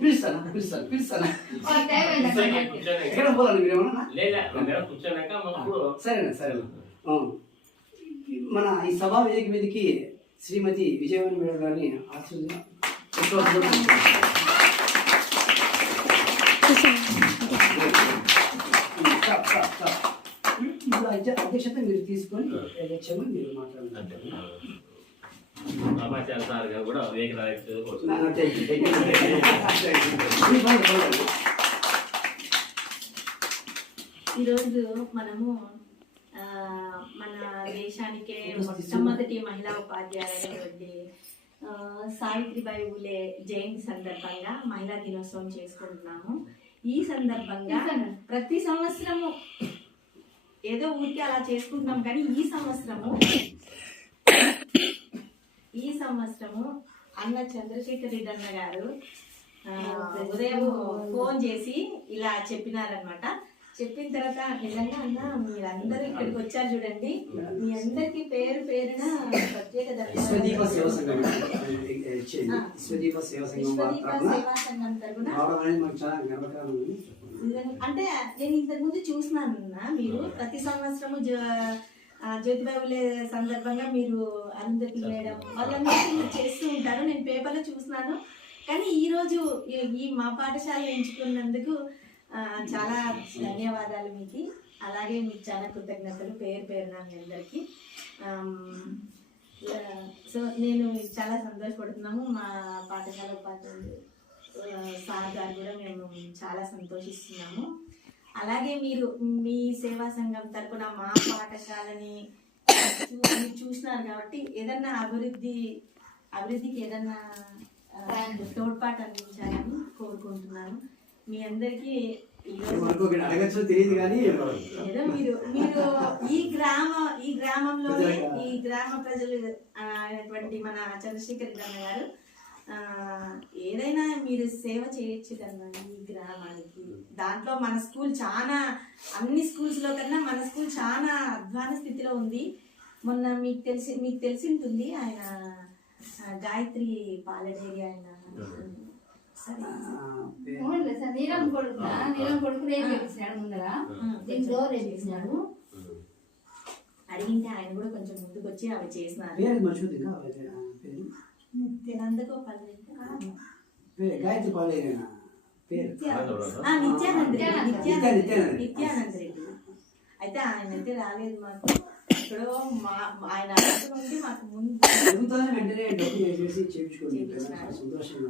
పిలుస్తాను ఎక్కడ పోవాలి మీరేమన్నా? సరేనా. మన ఈ సభా వేదిక మీదకి శ్రీమతి విజయవాణి మేడం గారిని ఇప్పుడు అధ్యక్షత మీరు తీసుకొని ఎలక్షన్ మీరు మాట్లాడారు. ఈరోజు మనము మన దేశానికే మొట్టమొదటి మహిళా ఉపాధ్యాయులైనటువంటి సావిత్రిబాయి ఊలే జయంతి సందర్భంగా మహిళా దినోత్సవం చేసుకుంటున్నాము. ఈ సందర్భంగా ప్రతి సంవత్సరము ఏదో ఊరికి అలా చేసుకుంటున్నాం, కానీ ఈ సంవత్సరము అన్న చంద్రశేఖర్ రెడ్డి అన్న గారు ఉదయం ఫోన్ చేసి ఇలా చెప్పినారనమాట. చెప్పిన తర్వాత నిజంగా అన్న మీరందరూ ఇక్కడికి వచ్చారు చూడండి, మీ అందరికి పేరు పేరున ప్రత్యేక సేవా సంఘం తరఫున అంటే నేను ఇంతకు ముందు చూసినాను మీరు ప్రతి సంవత్సరము జ్యోతిబాయి ఫులే సందర్భంగా మీరు అందరికి వేయడం వాళ్ళందరూ చేస్తూ ఉంటారు. నేను పేపర్లో చూసినాను, కానీ ఈరోజు ఈ మా పాఠశాల ఎంచుకున్నందుకు చాలా ధన్యవాదాలు మీకు. అలాగే మీకు చాలా కృతజ్ఞతలు పేరు పేరున మీ అందరికీ. సో నేను చాలా సంతోషపడుతున్నాము. మా పాఠశాల ఉపాధ్యాయులు సార్ గారు కూడా మేము చాలా సంతోషిస్తున్నాము. అలాగే మీరు మీ సేవా సంఘం తరపున మా పాఠశాలని చూసినారు కాబట్టి ఏదన్నా అభివృద్ధికి ఏదన్నా తోడ్పాటు అందించాలని కోరుకుంటున్నాను. మీ అందరికీ తెలియదు కానీ ఏదో మీరు ఈ గ్రామంలోనే ఈ గ్రామ ప్రజలు అయినటువంటి మన చంద్రశేఖర్ రెడ్డి అన్న గారు ఏదైనా మీరు సేవ చేయొచ్చు కదా ఈ గ్రామానికి. దాంట్లో మన స్కూల్ చాలా అన్ని స్కూల్స్ లో కన్నా మన స్కూల్ చాలా అధ్వాన స్థితిలో ఉంది. మొన్న మీకు తెలిసి ఉంటుంది, ఆయన గాయత్రి పాలడేరి ఆయన నీలం కొడుకు రేపించాడు ముందర దీంట్లో రేపించాడు. అడిగింటే ఆయన కూడా కొంచెం ముందుకు వచ్చి అవి చేసినారు. నిత్యానంద్ రెడ్డి అయితే ఆయన అయితే రాలేదు మాకు. ఇప్పుడు ఆయన నుండి మాకు ముందు వెంటనే డబ్బులు వేసేసి చేయించుకోండి. సంతోషంగా